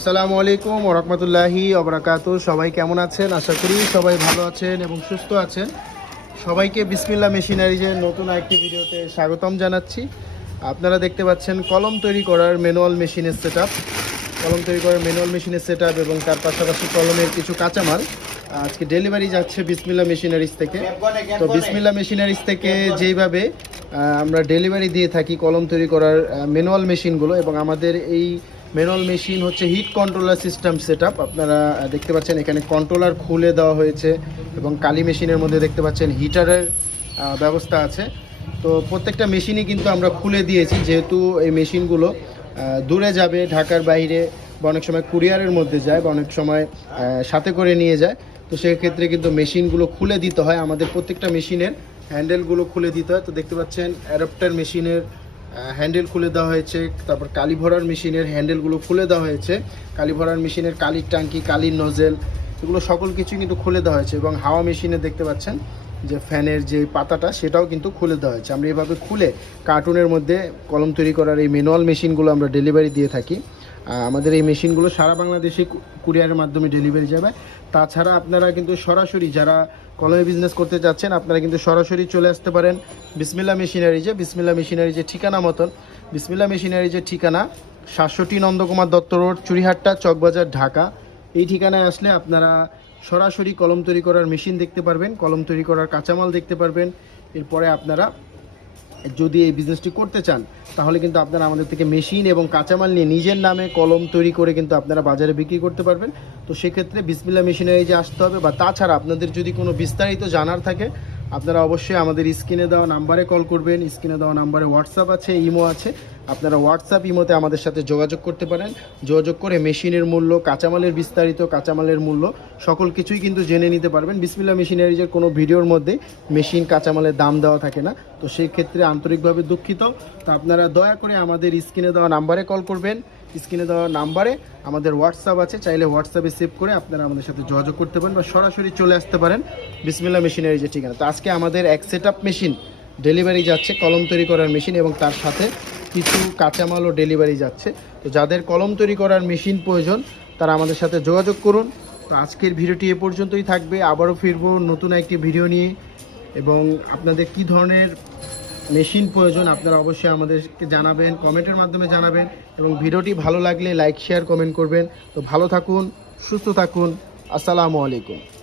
আসসালামু আলাইকুম ওরহমতুল্লাহি অবরাকাত সবাই কেমন আছেন? আশা করি সবাই ভালো আছেন এবং সুস্থ আছেন। সবাইকে বিসমিল্লা মেশিনারিজের নতুন একটি ভিডিওতে স্বাগতম জানাচ্ছি। আপনারা দেখতে পাচ্ছেন কলম তৈরি করার ম্যানুয়াল মেশিনের সেট কলম তৈরি করার ম্যানুয়াল মেশিনের সেট এবং তার পাশাপাশি কলমের কিছু কাঁচামাল। আজকে ডেলিভারি যাচ্ছে বিসমিল্লা মেশিনারিজ থেকে। তো বিসমিল্লা মেশিনারিজ থেকে যেইভাবে আমরা ডেলিভারি দিয়ে থাকি কলম তৈরি করার ম্যানুয়াল মেশিনগুলো এবং আমাদের এই ম্যানুয়াল মেশিন হচ্ছে হিট কন্ট্রোলার সিস্টেম সেট আপনারা দেখতে পাচ্ছেন এখানে কন্ট্রোলার খুলে দেওয়া হয়েছে এবং কালি মেশিনের মধ্যে দেখতে পাচ্ছেন হিটারের ব্যবস্থা আছে। তো প্রত্যেকটা মেশিনই কিন্তু আমরা খুলে দিয়েছি, যেহেতু এই মেশিনগুলো দূরে যাবে, ঢাকার বাইরে বা অনেক সময় কুরিয়ারের মধ্যে যায় বা অনেক সময় সাথে করে নিয়ে যায়। তো সেক্ষেত্রে কিন্তু মেশিনগুলো খুলে দিতে হয়। আমাদের প্রত্যেকটা মেশিনের হ্যান্ডেলগুলো খুলে দিতে হয়। তো দেখতে পাচ্ছেন অ্যাডাপ্টার মেশিনের হ্যান্ডেল খুলে দেওয়া হয়েছে, তারপর কালি ভরার মেশিনের হ্যান্ডেলগুলো খুলে দেওয়া হয়েছে। কালি ভরার মেশিনের কালির ট্যাঙ্কি কালির নজেল এগুলো সকল কিছু কিন্তু খুলে দেওয়া হয়েছে এবং হাওয়া মেশিনে দেখতে পাচ্ছেন যে ফ্যানের যে পাতাটা, সেটাও কিন্তু খুলে দেওয়া হয়েছে। আমরা এভাবে খুলে কার্টুনের মধ্যে কলম তৈরি করার এই ম্যানুয়াল মেশিনগুলো আমরা ডেলিভারি দিয়ে থাকি। আমাদের এই মেশিনগুলো সারা বাংলাদেশে কুরিয়ারের মাধ্যমে ডেলিভারি যাবে। তাছাড়া আপনারা কিন্তু সরাসরি যারা কলমে বিজনেস করতে চাচ্ছেন আপনারা কিন্তু সরাসরি চলে আসতে পারেন বিসমিল্লা মেশিনারিজে বিসমিল্লা মেশিনারিজের ঠিকানা মতন। বিসমিল্লা মেশিনারিজের ঠিকানা, সাতষট্টি নন্দকুমার দত্ত রোড চুরিহাট্টা চকবাজার, ঢাকা। এই ঠিকানায় আসলে আপনারা সরাসরি কলম তৈরি করার মেশিন দেখতে পারবেন, কলম তৈরি করার কাঁচামাল দেখতে পারবেন। এরপরে আপনারা যদি এই বিজনেসটি করতে চান, তাহলে কিন্তু আপনারা আমাদের থেকে মেশিন এবং কাঁচামাল নিয়ে নিজের নামে কলম তৈরি করে কিন্তু আপনারা বাজারে বিক্রি করতে পারবেন। তো সেক্ষেত্রে বিসমিল্লা মেশিনারি যে আসতে হবে, বা তাছাড়া আপনাদের যদি কোনো বিস্তারিত জানার থাকে, আপনারা অবশ্যই আমাদের স্ক্রিনে দেওয়া নাম্বারে কল করবেন। স্ক্রিনে দেওয়া নাম্বারে হোয়াটসঅ্যাপ আছে ইমো আছে। আপনারা হোয়াটসঅ্যাপ ইমোতে আমাদের সাথে যোগাযোগ করতে পারেন। যোগাযোগ করে মেশিনের মূল্য, কাঁচামালের বিস্তারিত কাঁচামালের মূল্য, সকল কিছুই কিন্তু জেনে নিতে পারবেন। বিসমিল্লা মেশিনারিজের কোনো ভিডিওর মধ্যে মেশিন কাঁচামালের দাম দেওয়া থাকে না। তো সেই ক্ষেত্রে আন্তরিকভাবে দুঃখিত। তো আপনারা দয়া করে আমাদের স্ক্রিনে দেওয়া নাম্বারে কল করবেন। স্ক্রিনে দেওয়া নাম্বারে আমাদের হোয়াটসঅ্যাপ আছে। চাইলে হোয়াটসঅ্যাপে সেভ করে আপনারা আমাদের সাথে যোগাযোগ করতে পারেন বা সরাসরি চলে আসতে পারেন বিসমিল্লা মেশিনারি যে ঠিকানা। তো আজকে আমাদের এক সেট মেশিন ডেলিভারি যাচ্ছে, কলম তৈরি করার মেশিন এবং তার সাথে কিছু কাঁচামালও ডেলিভারি যাচ্ছে। তো যাদের কলম তৈরি করার মেশিন প্রয়োজন, তারা আমাদের সাথে যোগাযোগ করুন। তো আজকের ভিডিওটি এ পর্যন্তই থাকবে। আবারও ফিরবো নতুন একটি ভিডিও নিয়ে। এবং আপনাদের কি ধরনের মেশিন প্রয়োজন, আপনারা অবশ্যই আমাদেরকে জানাবেন, কমেন্টের মাধ্যমে জানাবেন। এবং ভিডিওটি ভালো লাগলে লাইক, শেয়ার, কমেন্ট করবেন। তো ভালো থাকুন, সুস্থ থাকুন। আসসালামু আলাইকুম।